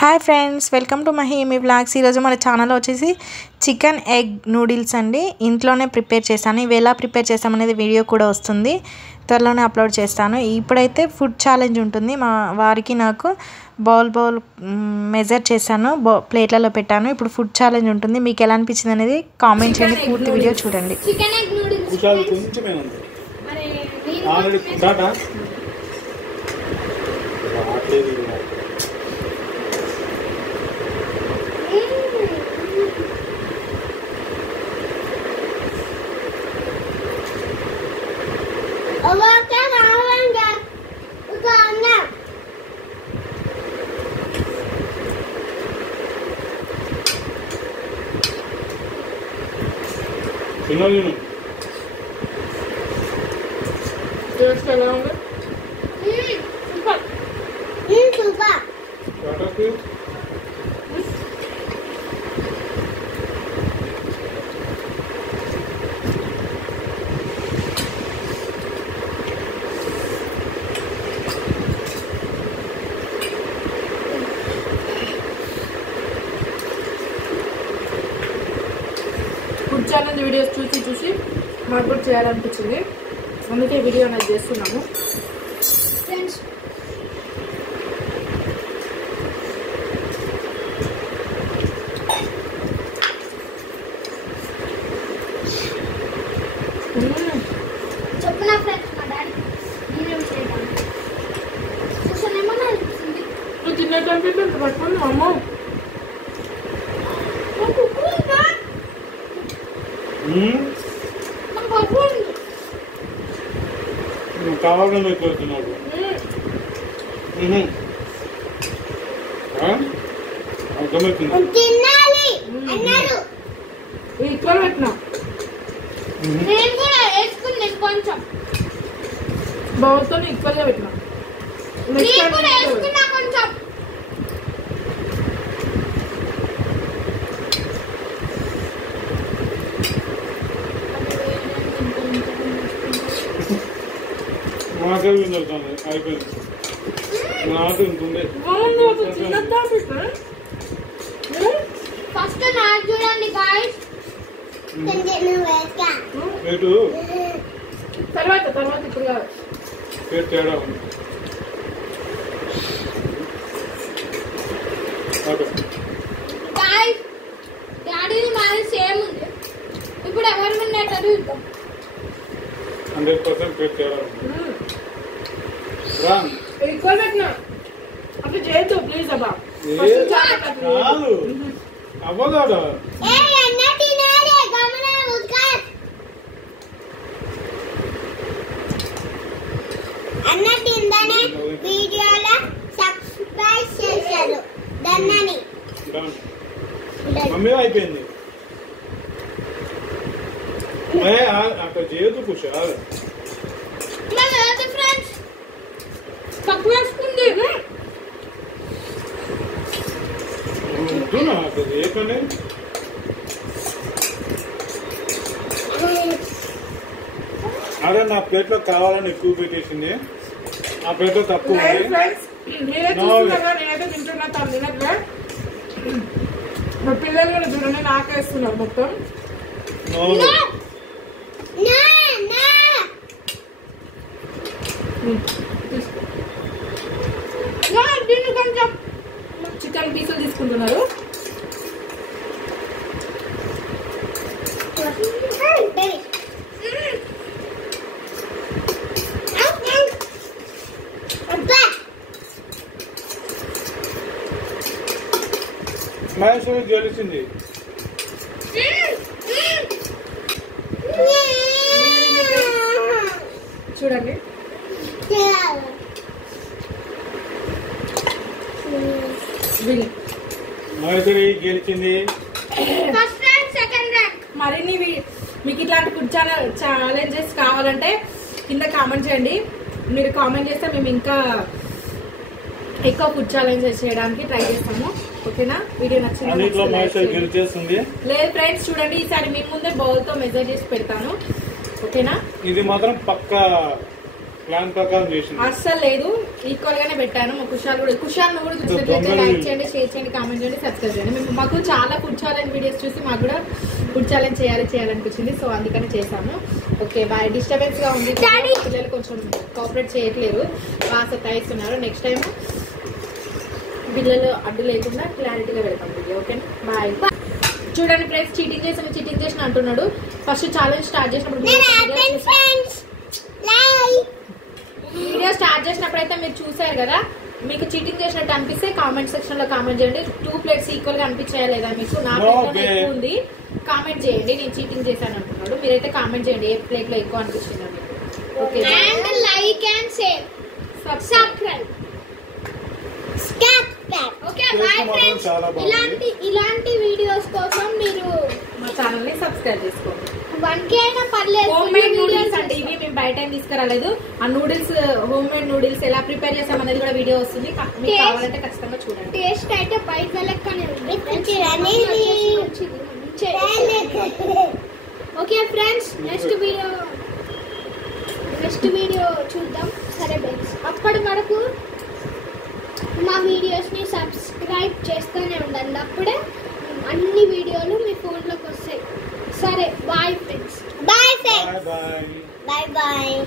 Hi friends, welcome to Mahi vlogs. ఈరోజు మన ఛానల్లో వచ్చేసి చికెన్ ఎగ్ నూడిల్స్ అండి. ఇంట్లోనే ప్రిపేర్ చేశాను. ఇవి ఎలా ప్రిపేర్ చేస్తామనేది వీడియో కూడా వస్తుంది, త్వరలోనే అప్లోడ్ చేస్తాను. ఇప్పుడైతే ఫుడ్ ఛాలెంజ్ ఉంటుంది. మా వారికి నాకు బౌల్ మెజర్ చేశాను, ప్లేట్లలో పెట్టాను. ఇప్పుడు ఫుడ్ ఛాలెంజ్ ఉంటుంది. మీకు ఎలా అనిపించింది అనేది కామెంట్ చేయండి. పూర్తి వీడియో చూడండి. టేస్ట్ ఎలా ఉంది? ఫుడ్ ఛాలెంజ్ వీడియోస్ చూసి మాకు కూడా చేయాలనిపించింది. అందుకే వీడియో అనేది చేస్తున్నాము. నువ్వు తినేటంటే పట్టుకుని అమ్మ కావాలని పెడుతున్నాడు. ఇక్కడ పెట్టినా బాగుతో ఈక్వల్గా పెట్టినా. మాకే వింటుంది, అయిపోయింది. నాకు ఇంకుండే ఫస్ట్ నాకు చూడండి గాయ్స్. రేటు తర్వాత ఇప్పుడు కాదు. తేడా ఉంది. గాయ్స్ డాడీది మాది సేమ్ ఉంది. ఇప్పుడు ఎవరు విన్నట్టు 100% తేడా ఉంది. రామ్ ఈక్వల్ పెట్టినా అప్పుడు చేయొద్దు ప్లీజ్ అబ్బా. చాలు అవ్వగాడు. వీడియోలో సబ్స్క్రైబ్ చేశారు దన్నని. మమ్మీ అయిపోయింది. అక్కడ చేయొద్దు కుషా. ఫ్రెండ్స్ తక్కువ వేసుకుంది. అక్కడ చేయకండి. అదే నా ప్లేట్లో కావాలని ఎక్కువ పెట్టేసింది, ఆ ప్లేట్లో తక్కువ ఉంది. నేనే చూస్తున్నా, నేనైతే తింటున్నా, తను తినట్లే. మా పిల్లలు కూడా చూడండి నాకేస్తున్నారు మొత్తం. కొంచెం చికెన్ పీసులు తీసుకుంటున్నారు. మహేశ్వరి గెలిచింది. చూడండి మహేశ్వరి గెలిచింది. మరిన్ని మీకు ఇట్లాంటి ఫుడ్ ఛాలెంజెస్ కావాలంటే కింద కామెంట్ చేయండి. మీరు కామెంట్ చేస్తే మేము ఇంకా ఎక్కువ ఫుడ్ ఛాలెంజెస్ చేయడానికి ట్రై చేస్తాము. ఓకేనా? వీడియో నచ్చింది లేదు ఫ్రెండ్స్, చూడండి ఈసారి మీ ముందే బౌల్ తో మెజర్ చేసి పెడతాను. ఓకేనా? ఇది మాత్రం పక్కా ప్లాన్ ప్రకారం చేసింది. అస్సలు లేదు, ఈక్వల్ గానే పెట్టాను. మా కుషాల్ కూడా చూసినట్లయితే లైక్ చేయండి, షేర్ చేయండి, కామెంట్ చేయండి, సబ్స్క్రైబ్ చేయండి. మేము మాకు చాలా ఫుడ్ ఛాలెంజ్ వీడియోస్ చూసి మాకు కూడా ఫుడ్ ఛాలెంజ్ చేయాలనిపించింది. సో అందుకని చేశాము. Okay bye. డిస్టర్బెన్స్ గా ఉంది, పిల్లలు కొంచెం కోఆపరేట్ చేయట్లేరు, బాగా సతాయిస్తున్నారు. నెక్స్ట్ టైం పిల్లలు అడ్డు లేకుండా క్లారిటీగా వెళ్తాం వీడియో. Okay bye. చూడండి ఫ్రెండ్స్, చీటింగ్ చేసిన అంటున్నాడు. ఫస్ట్ ఛాలెంజ్ స్టార్ట్ చేసినప్పుడు వీడియో స్టార్ట్ చేసినప్పుడు అయితే మీరు చూసారు కదా, మీకు చీటింగ్ చేసినట్టు అనిపిస్తే కామెంట్ సెక్షన్ లో కామెంట్ చేయండి. 2 ప్లేట్స్ ఈక్వల్ గా అనిపించాయా లేదా మీకు? నా ప్లేట్ లో ఎక్కువ ఉంది, కామెంట్ చేయండి. నేను చీటింగ్ చేశాను అంటున్నాడు, మీరైతే కామెంట్ చేయండి ఏ ప్లేట్ లో ఎక్కువ అనిపించింది మీకు. Okay, like and share, subscribe. Okay bye friends. ఇలాంటి వీడియోస్ కోసం మీరు మా ఛానల్ ని సబ్స్క్రైబ్ చేసుకోండి. 1K అయినా పర్లేదు. హోమ్ మేడ్ నూడిల్స్ అంటే ఇవి మేము బయట ఏం తీసుకురాలేదు. ఆ నూడిల్స్, హోమ్ మేడ్ నూడిల్స్ ఎలా ప్రిపేర్ చేసాం అనేది కూడా వీడియో వస్తుంది, మీకు కావాలంటే ఖచ్చితంగా చూడండి. టేస్ట్ అయితే బయట లెక్కనే ఉంది. ఓకే ఫ్రెండ్స్, నెక్స్ట్ వీడియో చూద్దాం. సరే ఫ్రెండ్స్, అప్పటి వరకు మా వీడియోస్ ని సబ్స్క్రైబ్ చేస్తూనే ఉండండి, అప్పుడే అన్ని వీడియోలు మీ ఫోన్లోకి వస్తాయి. సరే బాయ్ ఫ్రెండ్స్. బాయ్.